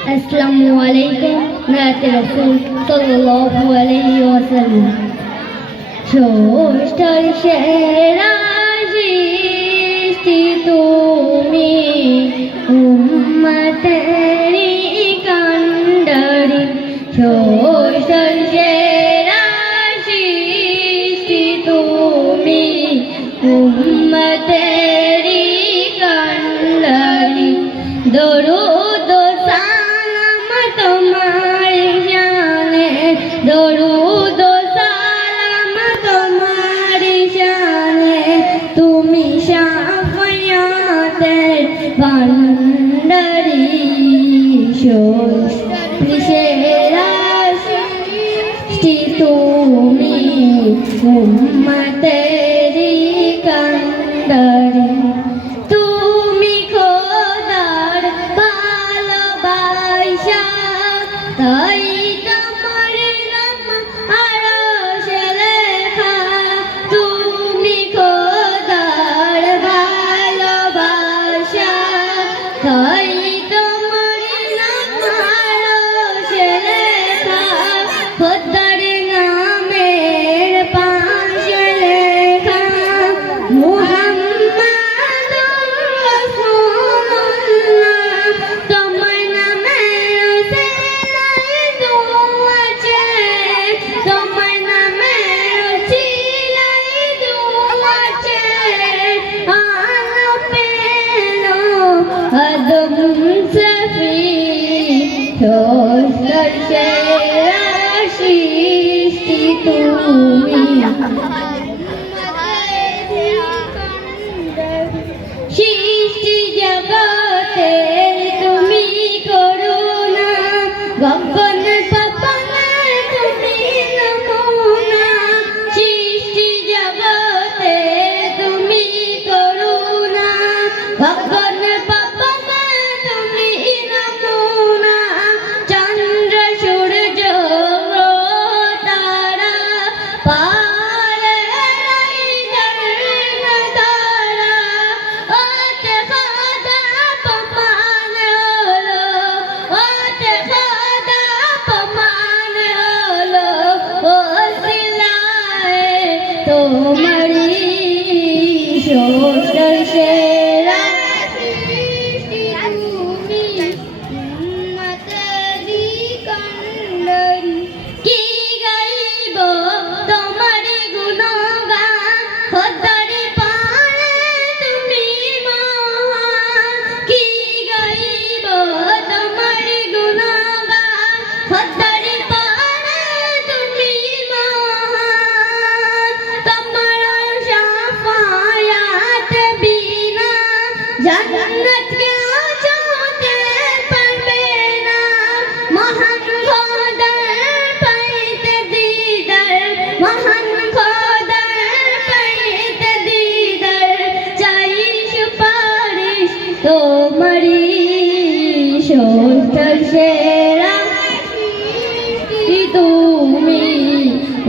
Assalamualaikum নাতে রাসূল সাল্লাল্লাহু আলাইহি ওয়াসাল্লাম। ষষ্ঠর সেরা সৃষ্টি তুমি, উম্মতেরি কান্ডারি। ষষ্ঠর সেরা সৃষ্টি তুমি, উম্মতেরি কান্ডারি। দরুদ সালাম তোমার শানে, দরুদ সালাম তোমার শানে। তুমি শাফায়াতের ভান্ডারি। সেরা সৃষ্টি তুমি, উম্মতেরি কান্ডারি। তুমি খোদার ভালোবাসা, তাই তোমার নাম আরশে লেখা। তুমি খোদার ভালোবাসা, তাই তোমার নাম আরশে লেখা। খোদার নামের পাশে লেখা মুহাম্মাদুর রাসূলুল্লাহ। তোমার নামের উসিলায় দোয়া আছে, তোমার নামের উসিলায় দোয়া আছে। আলো পেলো আদম সফি, ষষ্ঠর সেরা সৃষ্টি তুমি। সৃষ্টি জগতে তুমি করুণা, গগন পাবনে তুমি নমুনা। সৃষ্টি জগতে তুমি করুণা, গগন পাবনে তুমি নমুনা। চন্দ্র সূর্য তারা পারে তারা, ওতে খাদা পমান হলো, ওতে খাদা পমান হলো। ওসিলায়ে তোমারি ষষ্ঠর সেরা সৃষ্টি তুমি, উম্মতেরি কান্ডারি। কি গাইব তোমার গুণগান, খোদার পানে তুমি মহান। কি গাইব তোমার গুণগান, খোদার পানে তুমি মহান। তোমার শাফায়াত বিনা জান্নাত কেউ যেতে পারবে না। মহান খোদার পাইতে দিদার, মহান খোদার পাইতে দিদার। চাই সুপারিশ তোমারি ষষ্ঠর সেরা সৃষ্টি তুমি,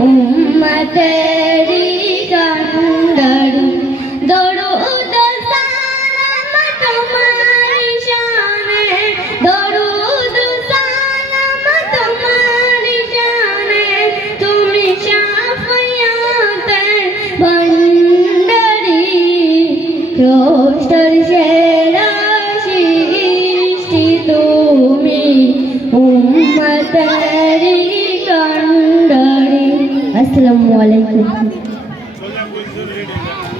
উম্মতেরি কান্ডারি। দরুদ সালাম তোমার শানে, দরুদ সালাম তোমার শানে। তুমি শাফায়াতের ভান্ডারি। ষষ্ঠর সেরা সৃষ্টি তুমি, উম্মতেরি কান্ডারি। আসসালামু আলাইকুম।